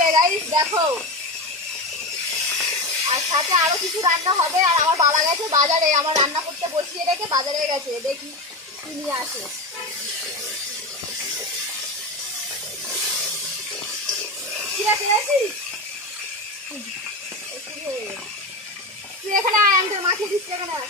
হবে গাইস, দেখো। আর সাথে আরো কিছু রান্না হবে। আর আমার বাবা গেছে বাজারে, আমার রান্না করতে বসিয়ে রেখে বাজারে গেছে, দেখি কি নিয়ে আসে। ঠিক আছে তুই এখানে আয়, আমি তোর মাকে দিচ্ছি এখানে।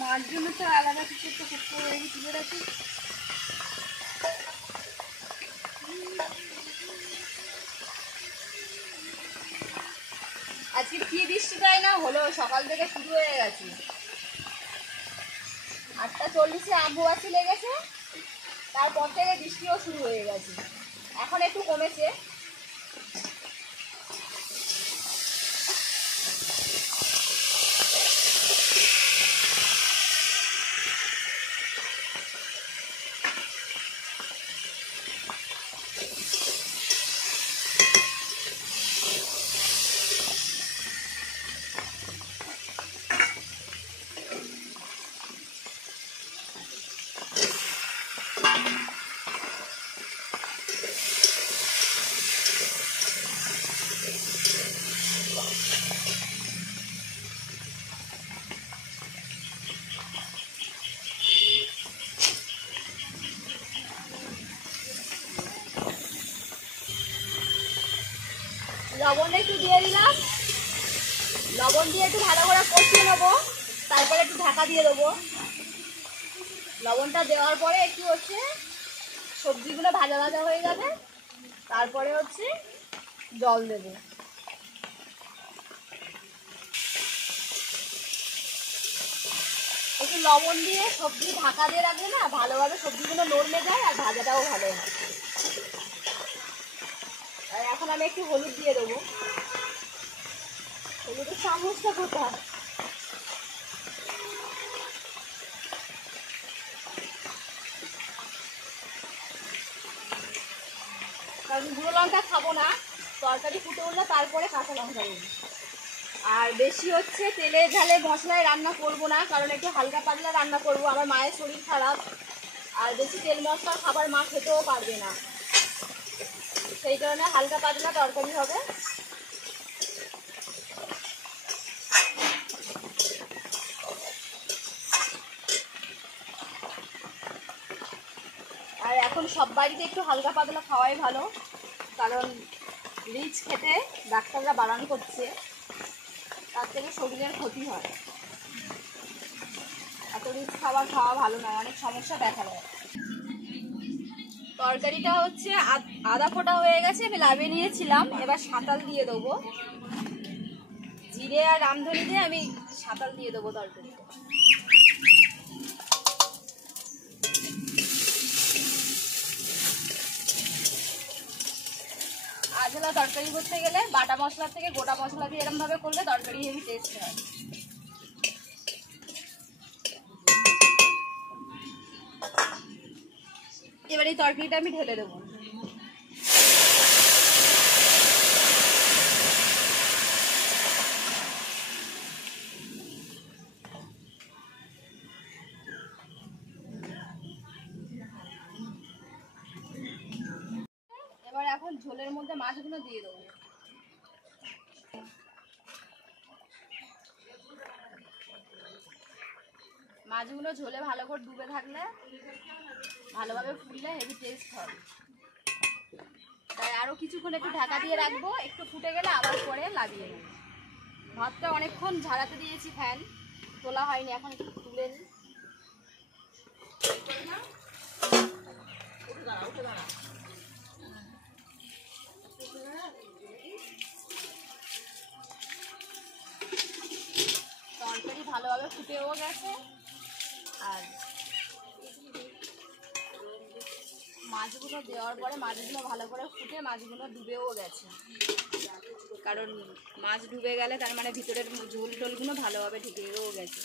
মার জন্য তো আলাদা কিছু একটা করতে হবে, তুলে রাখি। আজকে কি বৃষ্টি তাই না হলো, সকাল থেকে শুরু হয়ে গেছে। 8:40-এ আবহাওয়া লেগেছে, তারপর থেকে বৃষ্টিও শুরু হয়ে গেছে। এখন একটু কমেছে। লবণ একটু দিয়ে দিলাম, লবণ দিয়ে একটু ভালো করে কষিয়ে নেবো, তারপরে একটু ঢাকা দিয়ে দেবো। লবণটা দেওয়ার পরে একটু হচ্ছে সবজিগুলো ভাজা ভাজা হয়ে যাবে, তারপরে হচ্ছে জল দেবো। একটু লবণ দিয়ে সবজি ঢাকা দিয়ে রাখলে না ভালোভাবে সবজিগুলো নরমে যায় আর ভাজাটাও ভালো হয়। আর এখন আমি একটু হলুদ দিয়ে দেবো। হলুদের চামচটা কোথায়? কারণ গুঁড়ো লঙ্কা খাবো না, তরকারি ফুটে উঠলে তারপরে কাঁচা লঙ্কা দেবো। আর বেশি হচ্ছে তেলে ঝালে মশলায় রান্না করব না, কারণ একটু হালকা পাতলা রান্না করব। আমার মায়ের শরীর খারাপ, আর বেশি তেল মশলা খাবার মা খেতেও পারবে না, সেই কারণে হালকা পাতলা তরকারি হবে। আর এখন সব বাড়িতে একটু হালকা পাতলা খাওয়াই ভালো, কারণ রিচ খেতে ডাক্তাররা বারণ করছে, তার থেকে শরীরের ক্ষতি হয়। এত রিচ খাবার খাওয়া ভালো নয়, অনেক সমস্যা দেখা দেয়। তরকারিটা হচ্ছে আধা ফোটা হয়ে গেছে, আমি নামিয়ে নিয়েছিলাম। এবার সাঁতাল দিয়ে দেবো, জিরে আর রামধনি দিয়ে আমি সাঁতাল দিয়ে দেবো তরকারিতে। আজলা তরকারি করতে গেলে বাটা মশলা থেকে গোটা মশলা দিয়ে এরকম ভাবে করলে তরকারি হেভি টেস্ট হয়। এবার এই তরকারিটা আমি ঢেলে দেবো। এবার এখন ঝোলের মধ্যে মাছগুলো দিয়ে দেবো। মাছগুলো ঝোলে ভালো করে ডুবে থাকলে, ভালোভাবে ফুললে হেভি টেস্ট হবে। তাই আরও কিছুক্ষণ একটু ঢাকা দিয়ে রাখবো, একটু ফুটে গেলে আবার পরে লাগিয়ে নেবো। ভাতটা অনেকক্ষণ ঝাড়াতে দিয়েছি, ফ্যান তোলা হয়নি, এখন একটু তুলে নিই। তরকারি ভালোভাবে ফুটেও গেছে, আর মাছগুলো দেওয়ার পরে মাছগুলো ভালো করে ফুটে মাছগুলো ডুবেও গেছে, কারণ মাছ ডুবে গেলে তার মানে ভিতরের ঝোল টোলগুলো ভালোভাবে ঢেকেও গেছে।